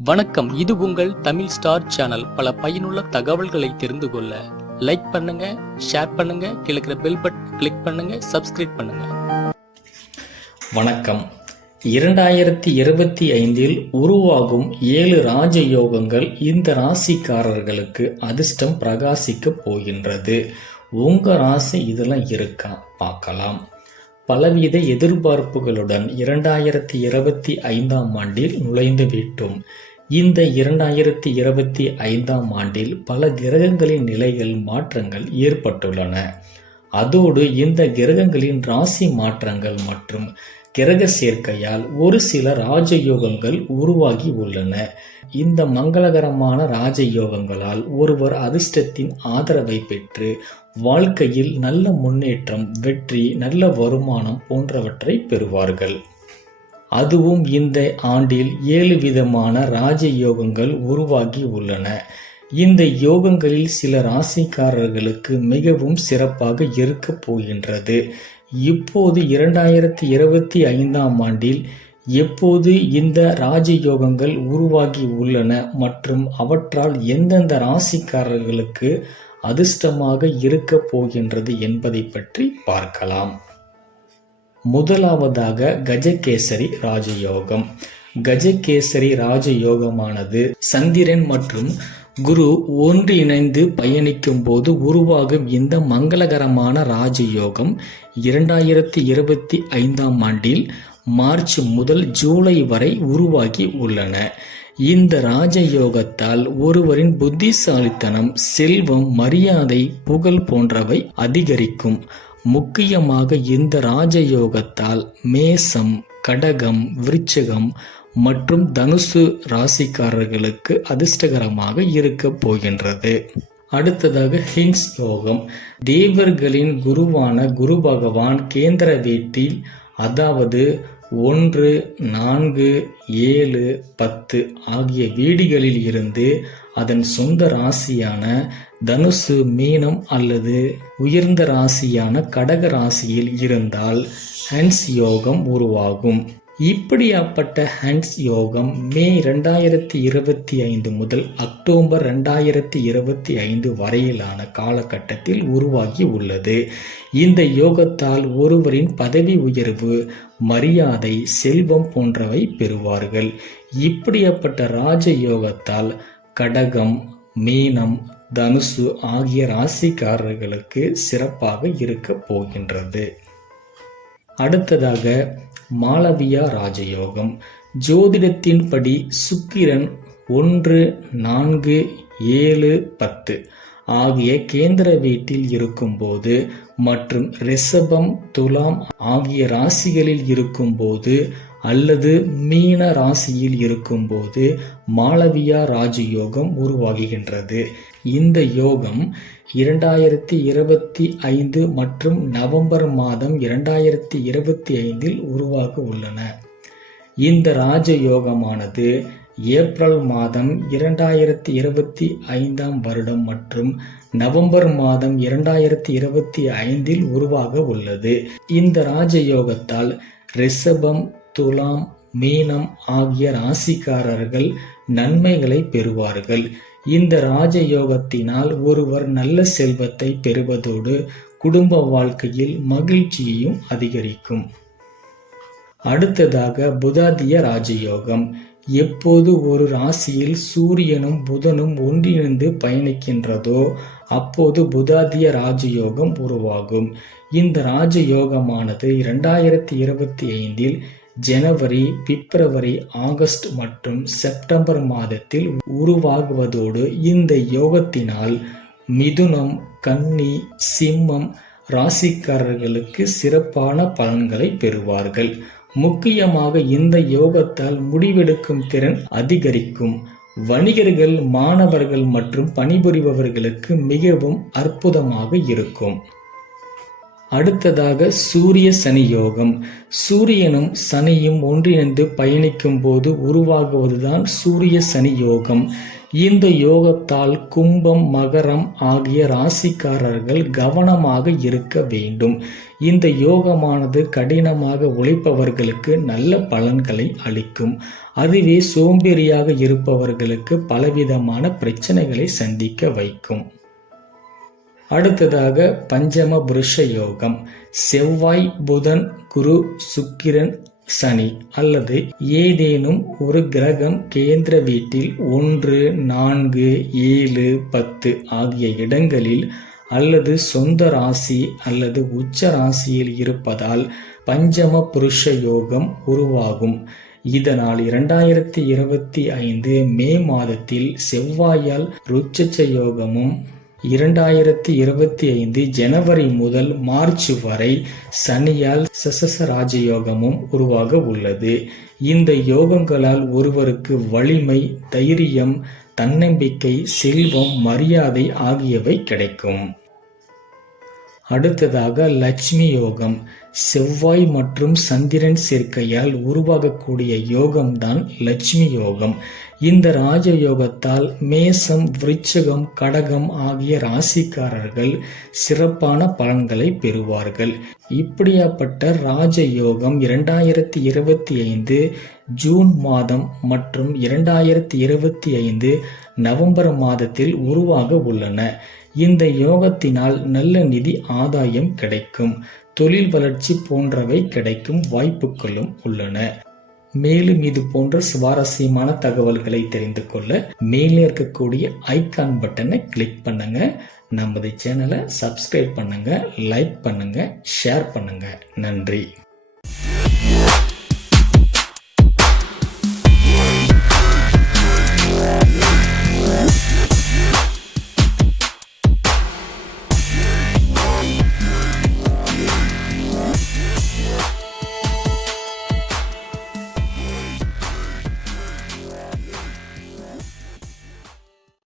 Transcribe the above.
வணக்கம். இது உங்கள் தமிழ் ஸ்டார் சேனல். பல பயனுள்ள தகவல்களை தெரிந்து கொள்ள லைக் பண்ணுங்க, ஷேர் பண்ணுங்க, கீழே பெல் பட்டன் கிளிக் பண்ணுங்க, சப்ஸ்கிரைப் பண்ணுங்க. வணக்கம். 2025 உருவாகும் 7 ராஜயோகங்கள் இந்த ராசிக்காரர்களுக்கு அதிர்ஷ்டம் பிரகாசிக்க போகின்றது. உங்க ராசி இதெல்லாம் இருக்கா பார்க்கலாம். பலவித எதிர்பார்ப்புகளுடன் 2025 ஆண்டில் நுழைந்து விட்டோம். இந்த 2025 ஆண்டில் பல கிரகங்களின் நிலைகள் மாற்றங்கள் ஏற்பட்டுள்ளன. அதோடு இந்த கிரகங்களின் ராசி மாற்றங்கள் மற்றும் கிரக சேர்க்கையால் ஒரு சில ராஜயோகங்கள் உருவாகி உள்ளன. இந்த மங்களகரமான ராஜயோகங்களால் ஒருவர் அதிர்ஷ்டத்தின் ஆதரவை பெற்று வாழ்க்கையில் நல்ல முன்னேற்றம், வெற்றி, நல்ல வருமானம் போன்றவற்றை பெறுவார்கள். அதுவும் இந்த ஆண்டில் 7 விதமான ராஜயோகங்கள் உருவாகி உள்ளன. இந்த யோகங்களில் சில ராசிக்காரர்களுக்கு மிகவும் சிறப்பாக இருக்க போகின்றது. இப்போது 2025 ஆண்டில் எப்போது இந்த ராஜயோகங்கள் உருவாகி உள்ளன மற்றும் அவற்றால் எந்தெந்த ராசிக்காரர்களுக்கு அதிர்ஷ்டமாக இருக்க போகின்றது என்பதை பற்றி பார்க்கலாம். முதலாவதாக கஜகேசரி ராஜயோகம். கஜகேசரி ராஜயோகமானது சந்திரன் மற்றும் குரு ஒன்றிணைந்து பயணிக்கும் போது உருவாகும் இந்த மங்களகரமான ராஜயோகம் 2025 ஆண்டில் மார்ச் முதல் ஜூலை வரை உருவாகி உள்ளன. இந்த ராஜயோகத்தால் ஒருவரின் புத்திசாலித்தனம், செல்வம், மரியாதை, புகழ் போன்றவை அதிகரிக்கும். முக்கியமாக இந்த ராஜயோகத்தால் மேசம், கடகம், விருச்சிகம் மற்றும் தனுசு ராசிக்காரர்களுக்கு அதிர்ஷ்டகரமாக இருக்க போகின்றது. அடுத்ததாக ஹிங்ஸ் யோகம். தேவர்களின் குருவான குரு பகவான் கேந்திர வீட்டில், அதாவது 1, 4, 7, 10 ஆகிய வீடுகளில் இருந்து அதன் சொந்த ராசியான தனுசு, மீனம் அல்லது உயர்ந்த ராசியான கடக ராசியில் இருந்தால் ஹன்ஸ் யோகம் உருவாகும். இப்படியாப்பட்ட ஹன்ஸ் யோகம் மே 2025 முதல் அக்டோபர் 2025 வரையிலான காலகட்டத்தில் உருவாகி உள்ளது. இந்த யோகத்தால் ஒருவரின் பதவி உயர்வு, மரியாதை, செல்வம் போன்றவை பெறுவார்கள். இப்படியாப்பட்ட ராஜ யோகத்தால் கடகம், மீனம், தனுசு ஆகிய ராசிக்காரர்களுக்கு சிறப்பாக இருக்க போகின்றது. அடுத்ததாக மாளவியா ராஜயோகம். ஜோதிடத்தின்படி சுக்கிரன் 1, 4, 7, 10 ஆகிய கேந்திர வீட்டில் இருக்கும்போது மற்றும் ரிஷபம், துலாம் ஆகிய ராசிகளில் இருக்கும்போது அல்லது மீன ராசியில் இருக்கும்போது மாளவியா ராஜயோகம் உருவாகுகின்றது. இந்த யோகம் 2025 மற்றும் நவம்பர் மாதம் 2025 உருவாக உள்ளன. இந்த ராஜயோகமானது ஏப்ரல் மாதம் 2025 வருடம் மற்றும் நவம்பர் மாதம் 2025 உருவாக உள்ளது. இந்த ராஜயோகத்தால் ரிஷபம், துலாம், மீனம் ஆகிய ராசிக்காரர்கள் நன்மைகளை பெறுவார்கள். இந்த ராஜயோகத்தினால் ஒருவர் நல்ல செல்வத்தை பெறுவதோடு குடும்ப வாழ்க்கையில் மகிழ்ச்சியையும் அதிகரிக்கும். அடுத்ததாக புதாதிய ராஜயோகம். எப்போது ஒரு ராசியில் சூரியனும் புதனும் ஒன்றிணைந்து பயணிக்கின்றதோ அப்போது புதாதிய ராஜயோகம் உருவாகும். இந்த ராஜயோகமானது 2025 ஜனவரி, பிப்ரவரி, ஆகஸ்ட் மற்றும் செப்டம்பர் மாதத்தில் உருவாகுவதோடு இந்த யோகத்தினால் மிதுனம், கன்னி, சிம்மம் ராசிக்காரர்களுக்கு சிறப்பான பலன்களை பெறுவார்கள். முக்கியமாக இந்த யோகத்தால் முடிவெடுக்கும் திறன் அதிகரிக்கும். வணிகர்கள், மாணவர்கள் மற்றும் பணிபுரிபவர்களுக்கு மிகவும் அற்புதமாக இருக்கும். அடுத்ததாக சூரிய சனி யோகம். சூரியனும் சனியும் ஒன்றிணைந்து பயணிக்கும் போது உருவாகுவதுதான் சூரிய சனி யோகம். இந்த யோகத்தால் கும்பம், மகரம் ஆகிய ராசிக்காரர்கள் கவனமாக இருக்க வேண்டும். இந்த யோகமானது கடினமாக உழைப்பவர்களுக்கு நல்ல பலன்களை அளிக்கும். அதுவே சோம்பேறியாக இருப்பவர்களுக்கு பலவிதமான பிரச்சனைகளை சந்திக்க வைக்கும். அடுத்ததாக பஞ்சம புருஷ யோகம். செவ்வாய், புதன், குரு, சுக்கிரன், சனி அல்லது ஏதேனும் ஒரு கிரகம் கேந்திர வீட்டில் 1, 4, 7, 10 ஆகிய இடங்களில் அல்லது சொந்த ராசி அல்லது உச்ச ராசியில் இருப்பதால் பஞ்சம புருஷ யோகம் உருவாகும். இதனால் 2025 மே மாதத்தில் செவ்வாயால் ருட்சச்ச யோகமும் 2025 ஜனவரி முதல் மார்ச் வரை சனியால் சசச ராஜயோகமும் உருவாக உள்ளது. இந்த யோகங்களால் ஒருவருக்கு வலிமை, தைரியம், தன்னம்பிக்கை, செல்வம், மரியாதை ஆகியவை கிடைக்கும். அடுத்ததாக லட்சுமி யோகம். செவ்வாய் மற்றும் சந்திரன் சேர்க்கையால் உருவாகக்கூடிய யோகம்தான் லட்சுமி யோகம். இந்த ராஜயோகத்தால் மேசம், விருச்சிகம், கடகம் ஆகிய ராசிக்காரர்கள் சிறப்பான பலன்களை பெறுவார்கள். இப்படியாப்பட்ட ராஜயோகம் 2025 ஜூன் மாதம் மற்றும் 2025 நவம்பர் மாதத்தில் உருவாக உள்ளன. இந்த யோகத்தினால் நல்ல நிதி ஆதாயம் கிடைக்கும், தொழில் வளர்ச்சி போன்றவை கிடைக்கும் வாய்ப்புகளும் உள்ளன. மேலும் இது போன்ற சுவாரஸ்யமான தகவல்களை தெரிந்து கொள்ள மேலே இருக்கக்கூடிய ஐகான் பட்டனை கிளிக் பண்ணுங்க. நமது சேனலை சப்ஸ்கிரைப் பண்ணுங்க, லைக் பண்ணுங்க, ஷேர் பண்ணுங்க. நன்றி.